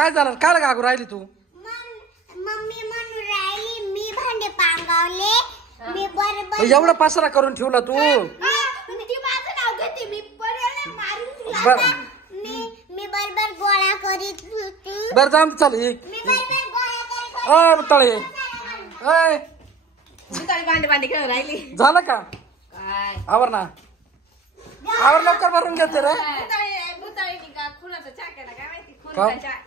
काय झालं? काय गागू राहिली तू? मम्मी म्हणून राहिली मी भांडे पांगावले मी बरोबर एवढा पसारा करून ठेवला तू? ती माझं नाव घेते मी पर्याला मारून मी बरोबर गोळा करीत होती. बरं जाऊन चाल मी बरोबर गोळा करीत तळे भांडे खेळून राहिली. झालं का? काय आवर ना, आवर लवकर भरून घेते रे. भुताळी का खुनाचा चहा केला काय माहिती. का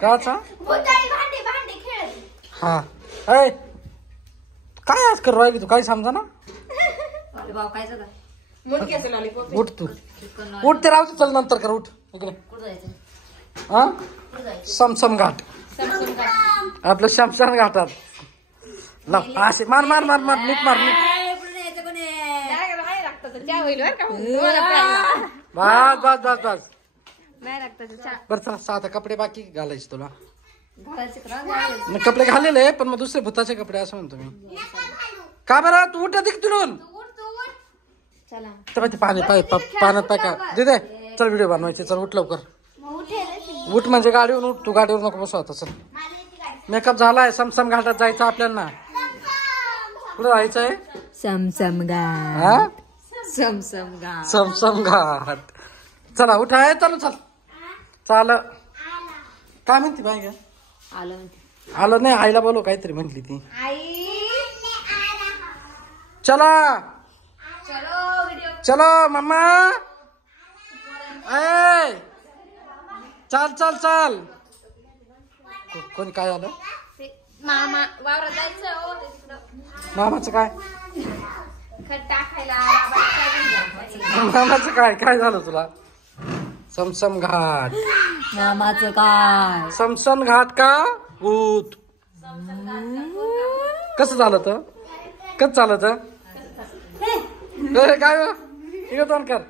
काचा भुताळी भांडे खेळत. हा ऐ काय आज कर राहिली तू? काही समजा ना. भाऊ काय झालं? मुलग्याचं लॉलीपॉप. उठ तू, उठ ते राहू चल नंतर कर. उठ इकडे. कुठं जायचं? हा कुठं जायचं? समसम घाट, समसम काय? आपलं शमशान घाटात. असे मार मार मार मार नीट मार नीट. नाही रक्ताचं चहा होईल बरं का मग तुम्हाला प्यायला. बस बस बस बस. नाही रक्ताचं चहा बरं चला, आता कपडे बाकी घालायचे तुला. घालायचे का? घालायचे. मी कपडे घालेले पण मग दुसरे भूताचे कपडे असं म्हणतो मी. का बरं? तू उठ दिक तिथून. चला तर ते पाणी पाण्यात पाय का दे. चल व्हिडिओ बनवायचे. चल उठ लवकर. उठ म्हणजे गाडीवरून उठ. तू गाडीवर नको बसू आता. चल मेकअप झालाय. समसम घाटात जायचं आपल्याला. कुठं जायचंय? समसम हा समसम घाट. समसम घाट. चला उठाय. चालू चल चाल. काय म्हणते बाय? आलो आलं नाही. आईला बोलव काहीतरी म्हटली ती. आई. चला चलो व्हिडिओ. चलो मम्मा. ए चाल चाल चाल. कोणी काय आलं? मामा वावरात जायचं हो तिकडं. मामाचं काय? खत टाकायला. मामाचं काय? काय झालं तुला? समसम घाट. मामाचं काय? समसन घाट का भूत? कसं झालं तर? कसं झालं तर? काय इकडे तोंड कर.